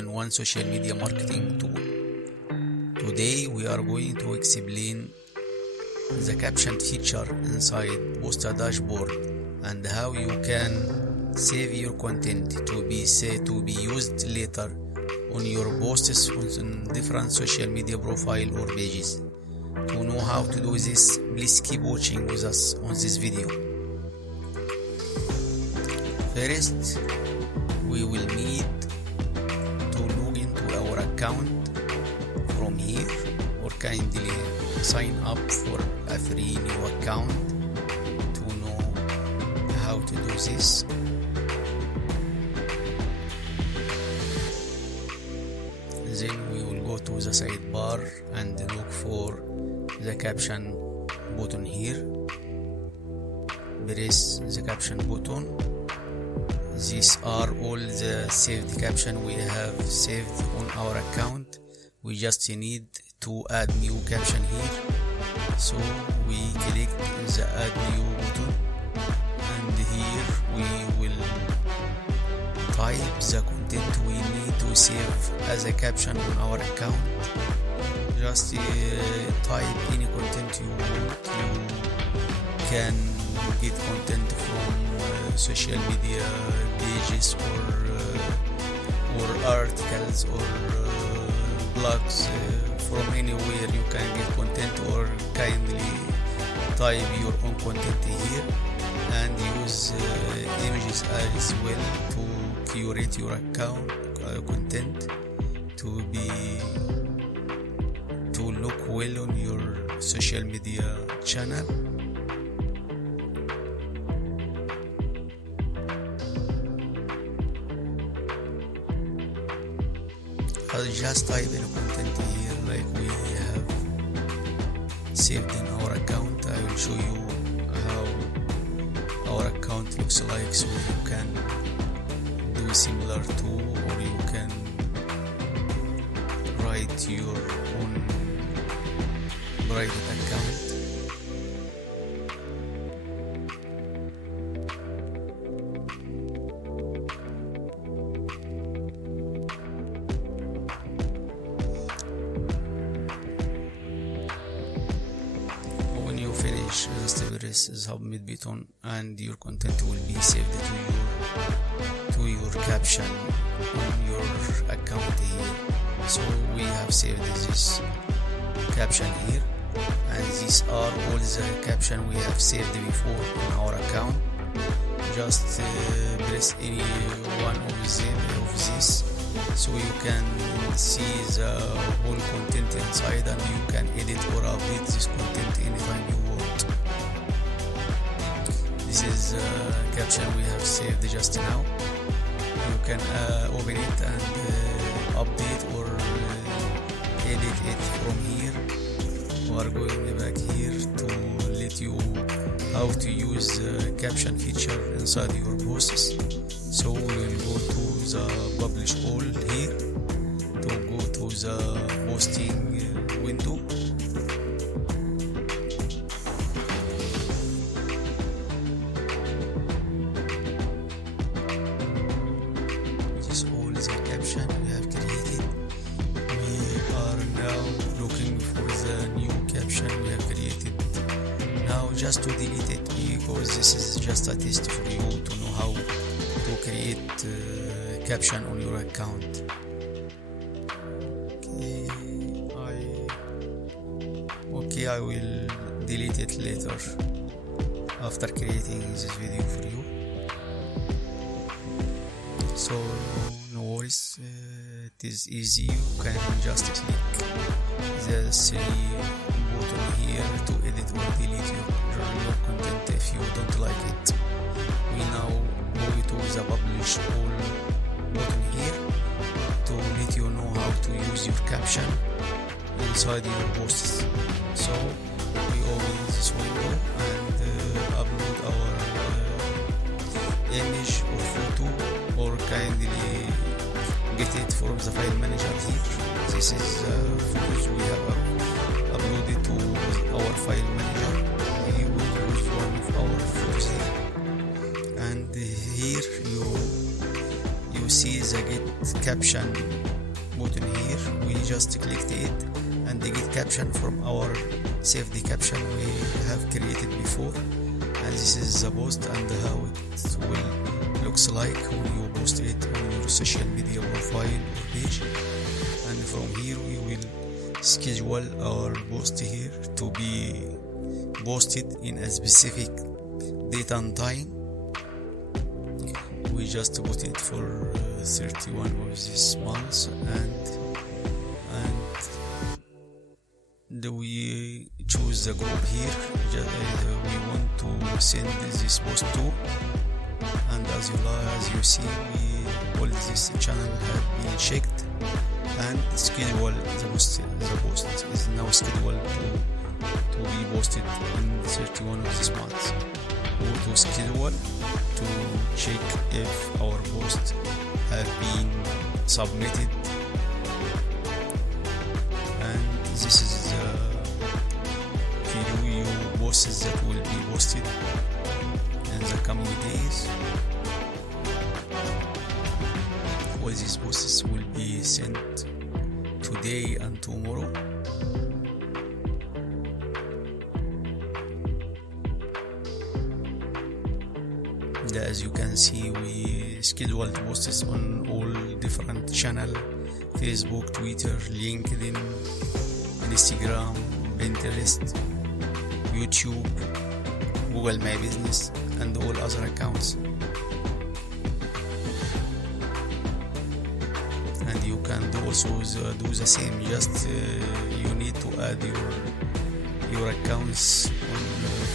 all-in-one social media marketing tool. Today we are going to explain the caption feature inside Poosta dashboard and how you can save your content to be used later on your posts on different social media profile or pages. To know how to do this, please keep watching with us on this video. First, we will need to log into our account from here, or kindly sign up for a free new account to know how to do this. Then we will go to the sidebar and look for the caption button here. Press the caption button. These are all the saved caption we have saved on our account. We just need to add new caption here. So we click the add new button, and here we will type the content we need to save as a caption on our account. Just type any content you want. You can get content from social media pages or articles or blogs, from anywhere you can get content, or kindly type your own content here and use images as well to curate your account content to look well on your social media channel. I'll just type in content here like we have saved in our account. I will show you how our account looks like, so you can do similar to, or you can write your own private account. Finish, just press the submit button and your content will be saved to your caption on your account here. So we have saved this caption here, and these are all the caption we have saved before in our account. Just press any one of this so you can see the whole content inside, and you can edit or update this content anytime you want. This is caption we have saved just now. You can open it and update or edit it from here. We are going back here to let you how to use the caption feature inside your posts. So we will go to the publish all here to go to the posting window. This all is the caption we have created. We are now looking for the new caption we have created. Now just to delete it, because this is just a test for you to know how to create caption on your account. Okay, I will delete it later after creating this video for you. So no worries, it is easy. You can just click the three button here to edit or delete your content if you don't like it. We now go to the publish all button here to let you know how to use your caption inside your posts. So we open this window and upload our image or photo, or kindly get it from the file manager here. This is photos we have uploaded to our file manager. We will use one of our photos here, and here you see the get caption just clicked it and they get caption from our saved caption we have created before. And this is the post and how it will looks like when you post it on your social media profile or page. And from here we will schedule our post here to be posted in a specific date and time. We just put it for 31 of this month, and we choose the group here we want to send this post to. And as you see, all this channel have been checked and scheduled. The post is now scheduled to be posted in 31 of this month. Go to schedule to check if our post have been submitted, and this is the video posts that will be posted in the coming days. All these posts will be sent today and tomorrow. And as you can see, we scheduled posts on all different channels: Facebook, Twitter, LinkedIn, Instagram, Pinterest, YouTube, Google My Business, and all other accounts. And you can also do the same. Just you need to add your accounts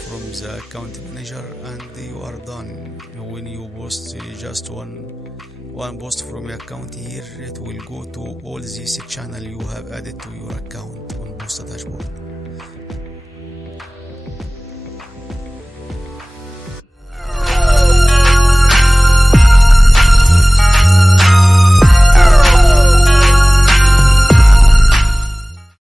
from the account manager, and you are done. When you post just one post from your account here, it will go to all these channels you have added to your account on Poosta dashboard.